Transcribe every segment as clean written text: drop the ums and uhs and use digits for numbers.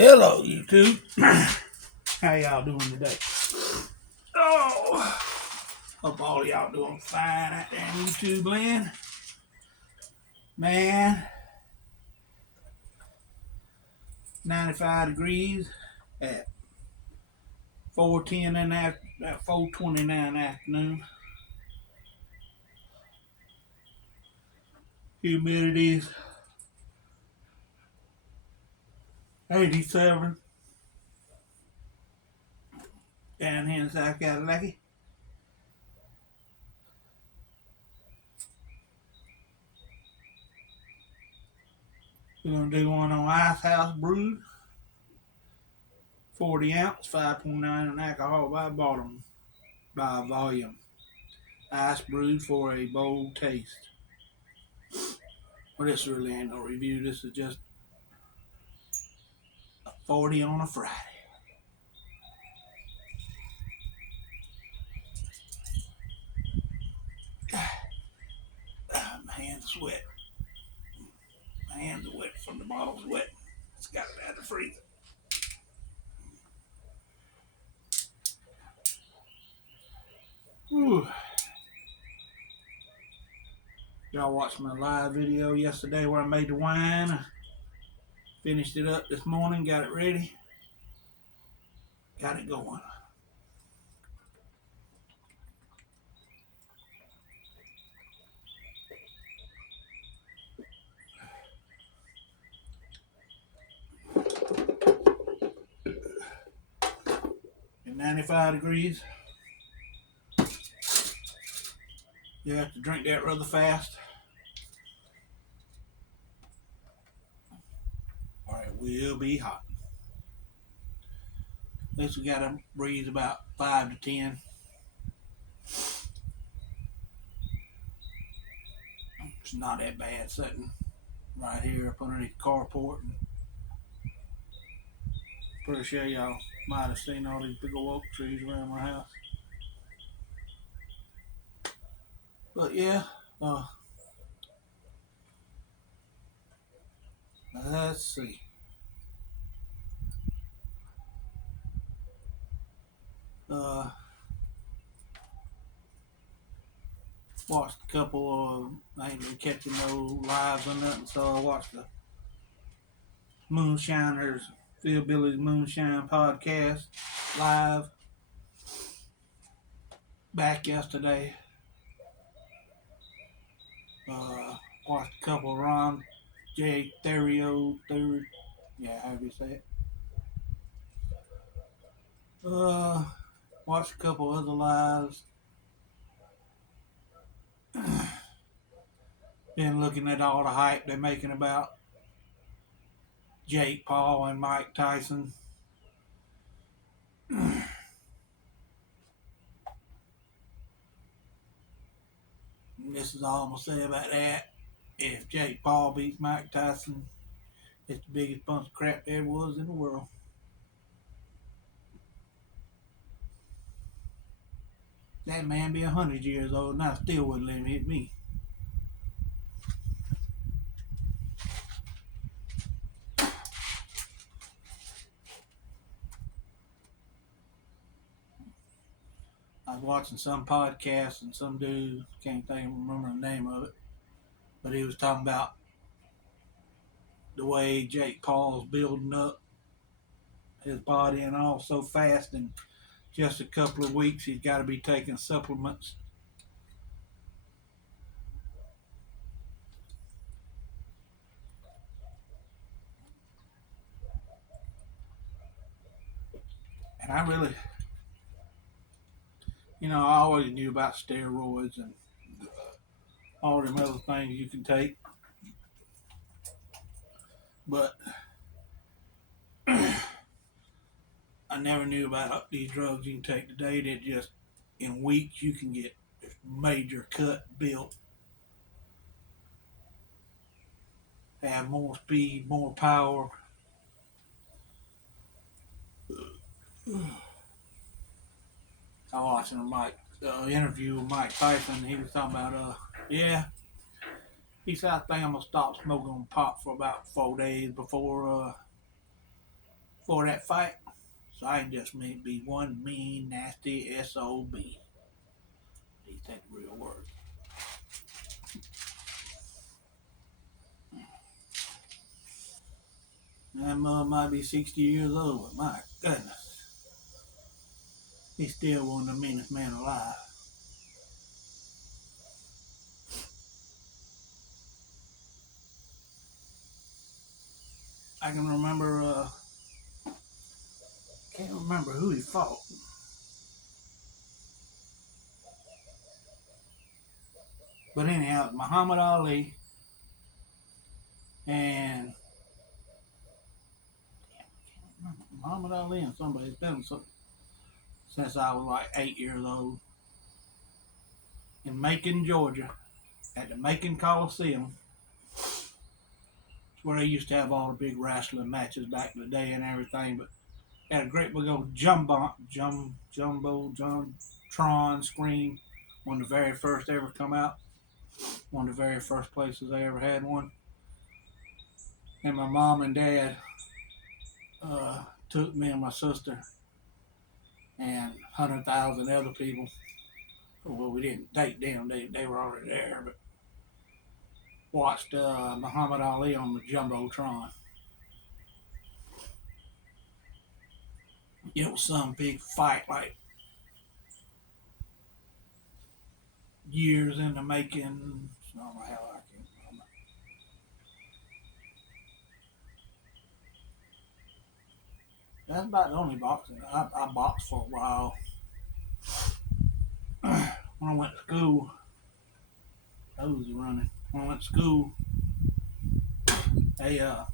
Hello, YouTube. How y'all doing today? Oh, hope all y'all doing fine out there in YouTube land. Man, 95 degrees at 4:10 in the at 4:29 afternoon. Humidity's 87 down here in South Carolina. We're gonna do one on Ice House Brewed, 40 ounce, 5.9 in alcohol by bottom, by volume. Ice brewed for a bold taste. Well, this really ain't no review. This is just a 40 on a Friday. My hands wet. My hands are wet from the bottle's wet. It's got it out of the freezer. Whew. Y'all watched my live video yesterday where I made the wine. I finished it up this morning, got it ready. Got it going. At 95 degrees. You have to drink that rather fast, or it will be hot. At least we got to breathe about 5 to 10. It's not that bad sitting right here up underneath the carport. Pretty sure y'all might have seen all these big old oak trees around my house. But yeah, let's see. Watched a couple of, I ain't been catching no lives or nothing, so I watched the Moonshiners, Phil Billy's Moonshine podcast live back yesterday. Watched a couple of Ron J. Theriot, yeah, however you say it. Watched a couple other lives. Been looking at all the hype they're making about Jake Paul and Mike Tyson. And this is all I'm going to say about that. If Jake Paul beats Mike Tyson, it's the biggest bunch of crap there was in the world. That man be 100 years old and I still wouldn't let him hit me. I was watching some podcast and some dude, can't remember the name of it, but he was talking about the way Jake Paul's building up his body and all so fast, in just a couple of weeks he's got to be taking supplements. And I really, I always knew about steroids and all them other things you can take, but I never knew about these drugs you can take today that just in weeks you can get major cut built, have more speed, more power. I was watching a interview with Mike Tyson. He was talking about, he said, I think I'm going to stop smoking pot for about 4 days before for that fight. So I can just be one mean, nasty SOB. These ain't real words. That mother might be 60 years old, but my goodness, he's still one of the meanest men alive. I can remember, can't remember who he fought. But anyhow, it was Muhammad Ali and Muhammad Ali and somebody. It's been since I was like 8 years old in Macon, Georgia, at the Macon Coliseum. It's where they used to have all the big wrestling matches back in the day and everything. But they had a great big old Tron screen, one of the very first ever come out. One of the very first places I ever had one. And my mom and dad took me and my sister and 100,000 other people. Well, we didn't take them; they were already there. But watched Muhammad Ali on the Jumbotron. It was some big fight, like years in the making. I don't know how I can. That's about the only boxing. I boxed for a while. When I went to school, I was running. When I went to school, they to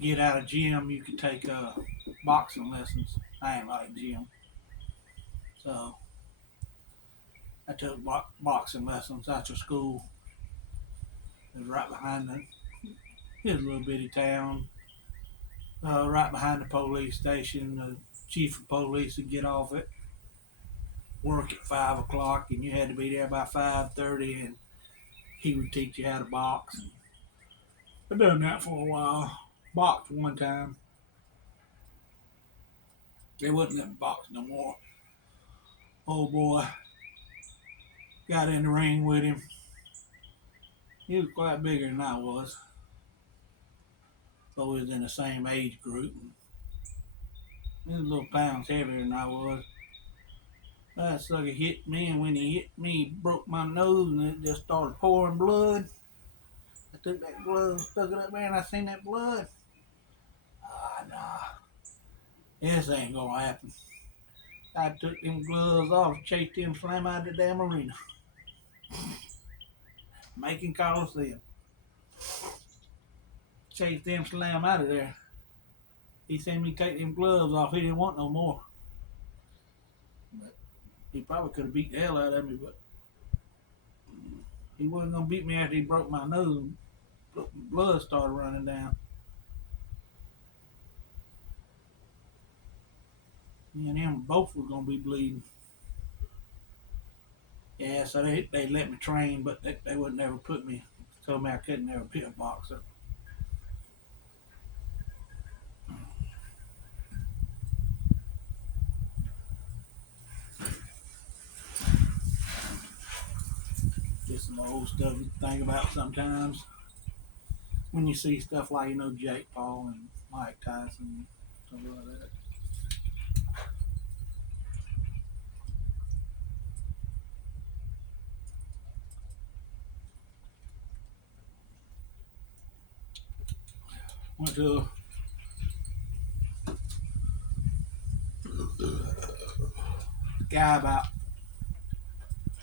get out of gym, you could take boxing lessons. I ain't like gym, so I took boxing lessons after school. It was right behind it was a little bitty town, right behind the police station. The chief of police would get off at work at 5 o'clock, and you had to be there by 5:30, and he would teach you how to box. I've done that for a while. Boxed one time. They wouldn't let me box no more. Oh boy, got in the ring with him. He was quite bigger than I was, but we was in the same age group. He was a little pounds heavier than I was. That sucker hit me, and when he hit me, he broke my nose, and it just started pouring blood. I took that glove, stuck it up there, and I seen that blood. Ah, nah. This ain't gonna happen. I took them gloves off, chased him slam out of the damn arena. Macon Coliseum. Chased him slam out of there. He seen me take them gloves off. He didn't want no more. But he probably could have beat the hell out of me, but he wasn't gonna beat me after he broke my nose. Blood started running down. Me and him both were gonna be bleeding. Yeah, so they let me train, but they would never put me. Told me I couldn't never be a boxer. Just some old stuff you think about sometimes when you see stuff like Jake Paul and Mike Tyson, stuff like that. Went to a guy about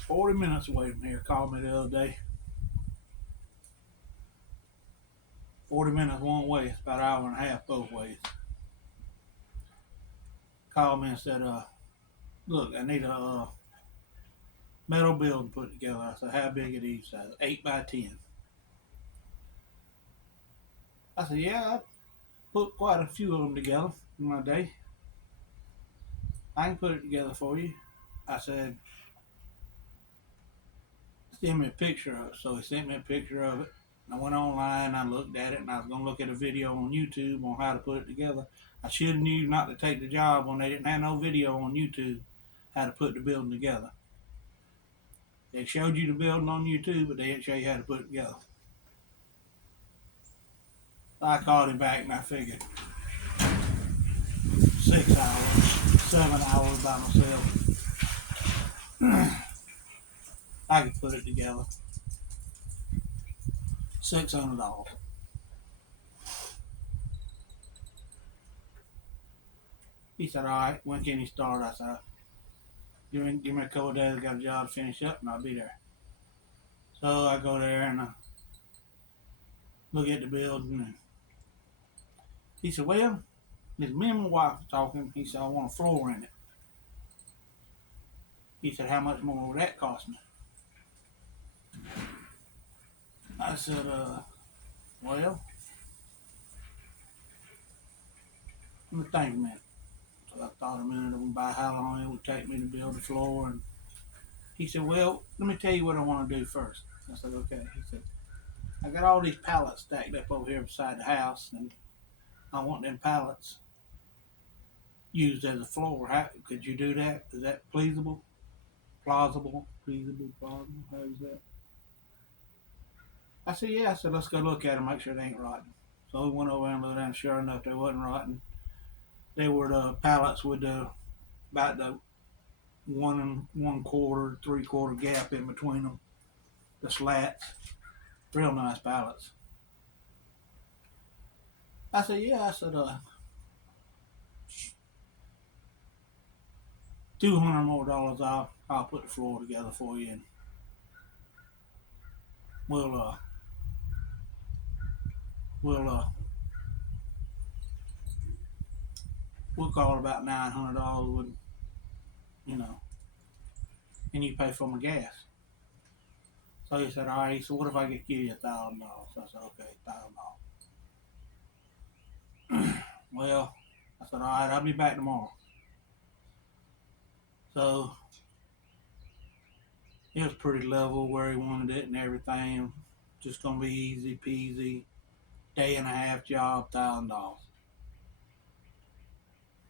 40 minutes away from here called me the other day. 40 minutes one way, it's about an hour and a half both ways. Called me and said, look, I need a metal building put together. I said, how big are these? I said, 8 by 10. I said, yeah, I put quite a few of them together in my day. I can put it together for you. I said, send me a picture of it. So he sent me a picture of it. I went online, I looked at it, and I was going to look at a video on YouTube on how to put it together. I should have knew not to take the job when they didn't have no video on YouTube how to put the building together. They showed you the building on YouTube, but they didn't show you how to put it together. I called him back and I figured 6 hours, 7 hours by myself. I could put it together. $600. He said, all right, when can you start? I said, give me a couple of days, I got a job to finish up and I'll be there. So I go there and I look at the building and he said, well, me and my wife were talking. He said, I want a floor in it. He said, how much more would that cost me? I said, well, let me think a minute. So I thought a minute about how long it would take me to build the floor. And he said, well, let me tell you what I want to do first. I said, okay. He said, I got all these pallets stacked up over here beside the house, and I want them pallets used as a floor. How could you do that? Is that feasible? Plausible? Feasible? Plausible? How is that? I said, yeah. I said, let's go look at them, make sure they ain't rotten. So we went over and looked at them. Sure enough, they wasn't rotten. They were the pallets with about the 1 1/4, 3/4 gap in between them. The slats. Real nice pallets. I said, yeah. I said, $200 more, I'll put the floor together for you, and we'll call it about $900 with, and you pay for my gas. So he said, all right. He said, what if I get you $1,000? I said, okay, $1,000. Well, I said, all right, I'll be back tomorrow. So it was pretty level where he wanted it and everything. Just gonna be easy peasy. Day and a half job, $1,000.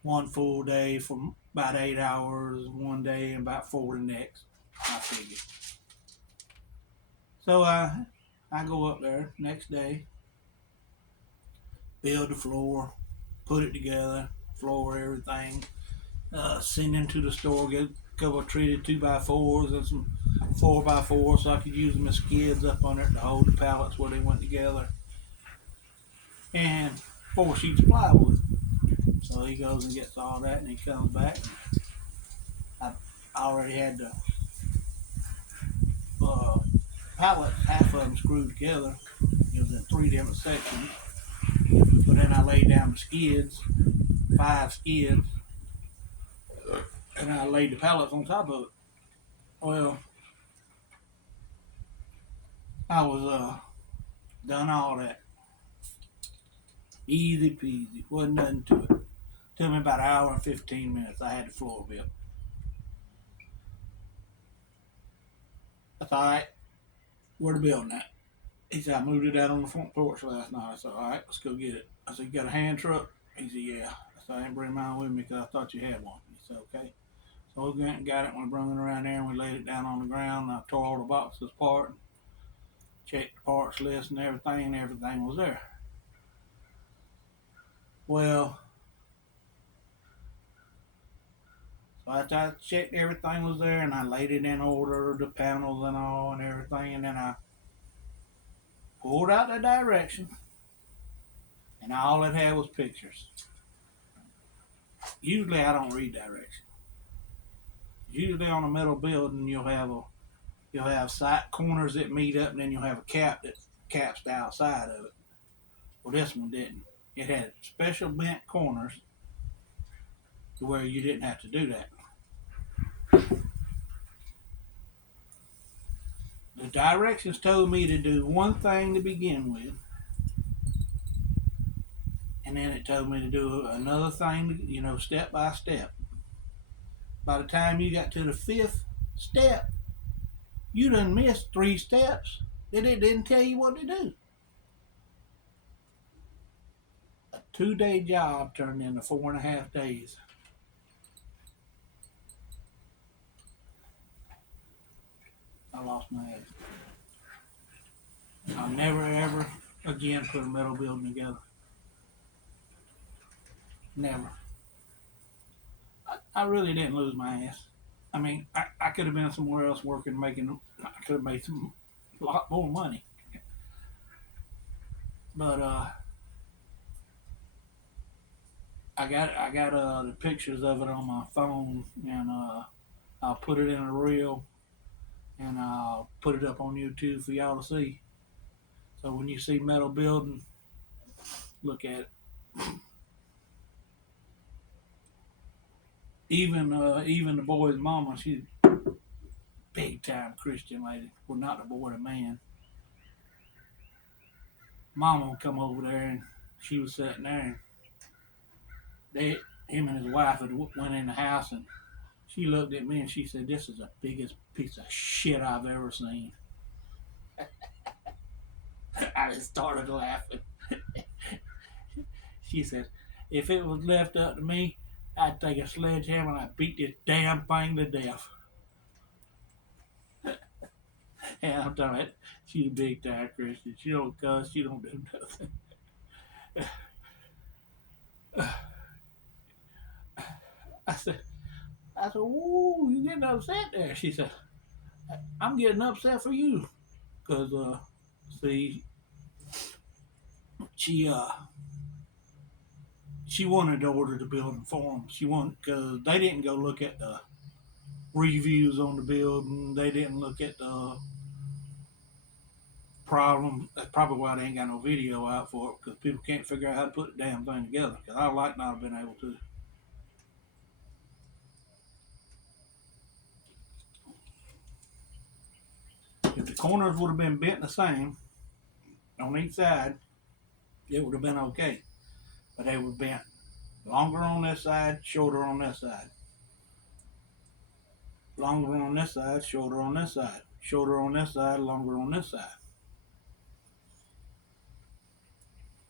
One full day for about 8 hours, one day and about 4 the next, I figured. So I go up there next day, build the floor, put it together, floor, everything. Send them to the store, get a couple of treated 2x4s and some 4x4s so I could use them as skids up on it to hold the pallets where they went together. And 4 sheets of plywood. So he goes and gets all that and he comes back. I already had the pallets, half of them screwed together. It was in 3 different sections. But then I laid down the skids, 5 skids, and I laid the pallets on top of it. Well, I was done all that. Easy peasy, wasn't nothing to it. Took me about an hour and 15 minutes. I had the floor built. That's all right. Where the building at? He said, I moved it out on the front porch last night. I said, all right, let's go get it. I said, you got a hand truck? He said, yeah. I said, I didn't bring mine with me because I thought you had one. He said, okay. So we went and got it. We brought it around there and we laid it down on the ground. And I tore all the boxes apart, checked the parts list and everything was there. Well, so after I checked everything was there and I laid it in order, the panels and all and everything, and then I pulled out the directions and all it had was pictures. Usually I don't read directions. Usually on a metal building you'll have side corners that meet up and then you'll have a cap that caps the outside of it. Well, this one didn't. It had special bent corners to where you didn't have to do that. The directions told me to do one thing to begin with, and then it told me to do another thing, step by step. By the time you got to the 5th step, you done missed 3 steps that it didn't tell you what to do. 2-day job turned into 4.5 days. I lost my ass. I'll never ever again put a metal building together. Never. I really didn't lose my ass. I mean, I could have been somewhere else working, I could have made a lot more money. But I got the pictures of it on my phone, and I'll put it in a reel, and I'll put it up on YouTube for y'all to see. So when you see metal building, look at it. Even the boy's mama, she's a big time Christian lady. Well, not the boy, the man. Mama would come over there, and she was sitting there, and him and his wife had went in the house, and she looked at me and she said, "This is the biggest piece of shit I've ever seen." I just started laughing. She said, "If it was left up to me, I'd take a sledgehammer and I'd beat this damn thing to death." And I'm telling you, she's a big time Christian. She don't cuss, she don't do nothing. I said, "Ooh, you getting upset there?" She said, "I'm getting upset for you, cause see, she she wanted to order the building for them. She wanted because they didn't go look at the reviews on the building. They didn't look at the problem. That's probably why they ain't got no video out for it because people can't figure out how to put the damn thing together. Because I like not have been able to. If the corners would have been bent the same on each side, it would have been okay. But they were bent longer on this side, shorter on this side. Longer on this side, shorter on this side. Shorter on this side, longer on this side.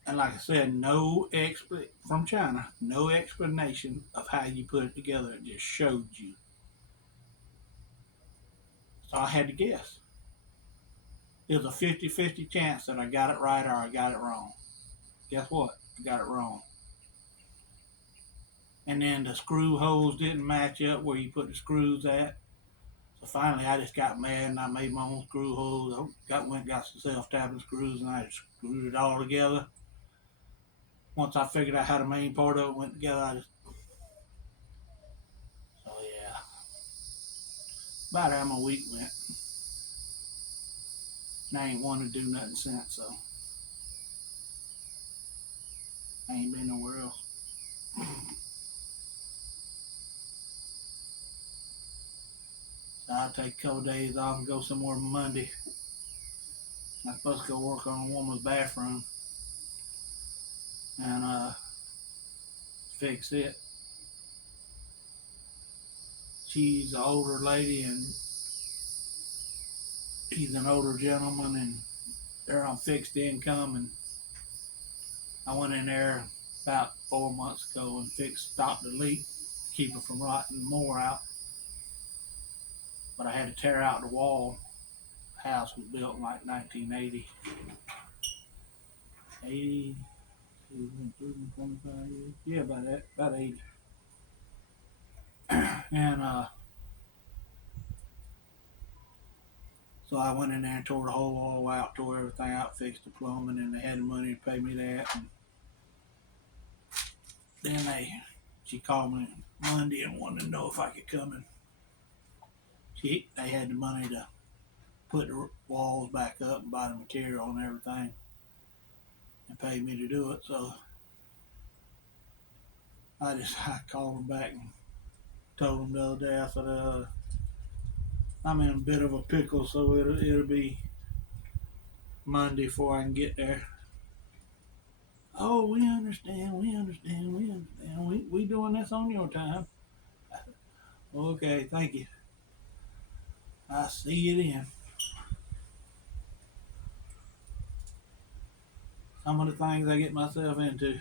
And like I said, from China, no explanation of how you put it together. It just showed you. So I had to guess. There's a 50-50 chance that I got it right or I got it wrong. Guess what? I got it wrong. And then the screw holes didn't match up where you put the screws at. So finally I just got mad and I made my own screw holes. I went and got some self-tapping screws and I just screwed it all together. Once I figured out how the main part of it went together, so yeah. About how my week went. And I ain't wanted to do nothing since, so I ain't been nowhere else. So I'll take a couple days off and go somewhere Monday. I'm supposed to go work on a woman's bathroom and fix it. She's an older lady and he's an older gentleman, and they're on fixed income. And I went in there about 4 months ago and stopped the leak to keep it from rotting more out. But I had to tear out the wall. The house was built in like 1980. 80, 25 years. Yeah, about 80. And so I went in there and tore the whole wall out, tore everything out, fixed the plumbing, and they had the money to pay me that. And then she called me Monday and wanted to know if I could come and they had the money to put the walls back up and buy the material and everything and paid me to do it. So I called them back and told them the other day, I said, I'm in a bit of a pickle, so it'll be Monday before I can get there. Oh, we understand. We doing this on your time. Okay, thank you. I'll see you then. Some of the things I get myself into.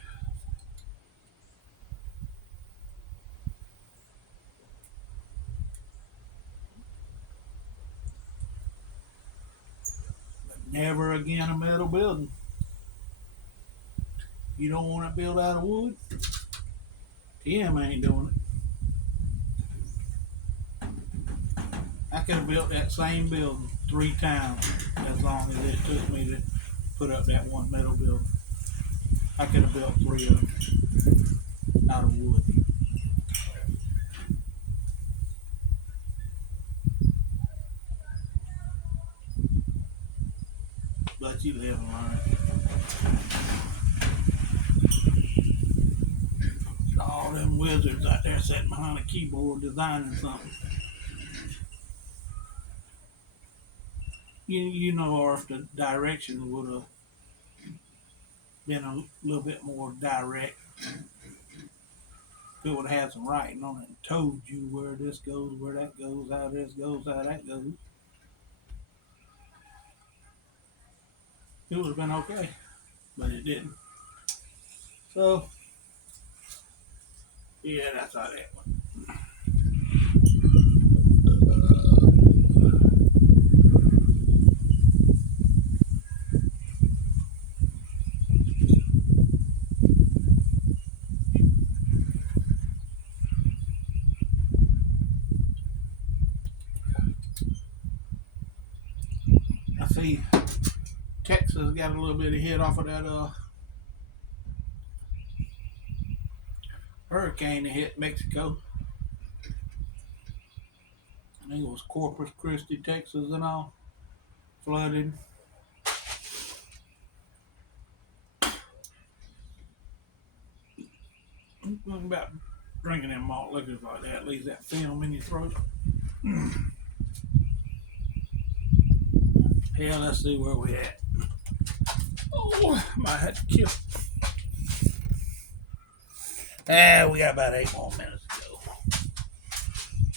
Never again a metal building. You don't want to build out of wood? TM ain't doing it. I could have built that same building 3 times as long as it took me to put up that one metal building. I could have built 3 of them out of wood. But you live and learn. All them wizards out there sitting behind a keyboard designing something. You know, or if the directions would have been a little bit more direct, it would have had some writing on it and told you where this goes, where that goes, how this goes, how that goes. It would have been okay, but it didn't. So, yeah, that's how that went. I see Texas got a little bit of hit off of that hurricane that hit Mexico. I think it was Corpus Christi, Texas, and all flooded. Nothing about drinking them malt liquors like that leaves that film in your throat. Hell, let's see where we at. Oh, might have to kill. We got about 8 more minutes to go.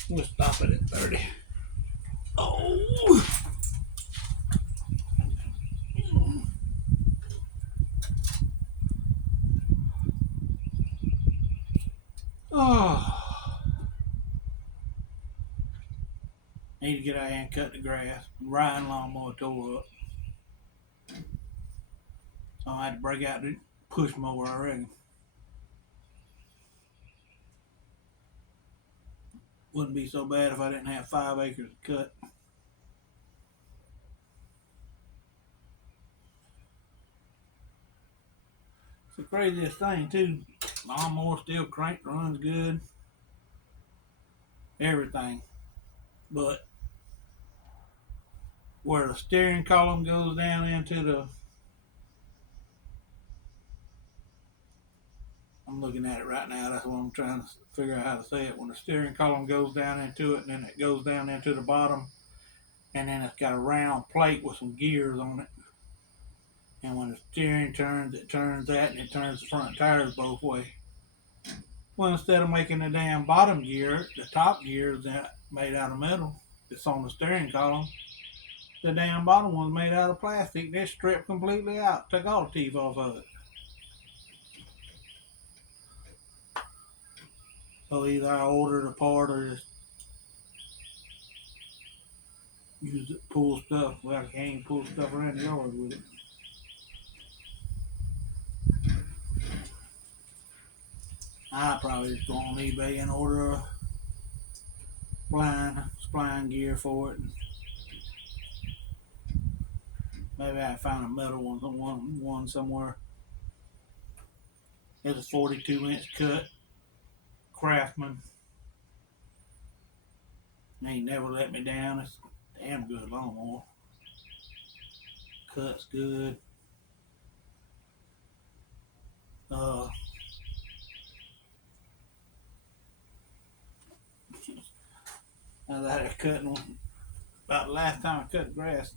We'll stop it at 30. Oh. Oh. Need to get out here and cut the grass. Riding lawnmower tore up. So I had to break out the push mower, I reckon. Wouldn't be so bad if I didn't have 5 acres to cut. It's the craziest thing too. Lawnmower still cranked, runs good. Everything. But where the steering column goes down into the, I'm looking at it right now, that's what I'm trying to figure out how to say it. When the steering column goes down into it and then it goes down into the bottom, and then it's got a round plate with some gears on it. And when the steering turns, it turns that and it turns the front tires both ways. Well, instead of making the damn bottom gear, the top gear is made out of metal. It's on the steering column. The damn bottom one's made out of plastic. They're stripped completely out. Took all the teeth off of it. So either I ordered a part or just use it, pull stuff. Well, I can't even pull stuff around the yard with it. I probably just go on eBay and order a spline gear for it. Maybe I found a metal one somewhere. It's a 42-inch cut, Craftsman. They ain't never let me down. It's a damn good lawnmower. Cuts good. Uh, I was out there cutting one. About the last time I cut the grass,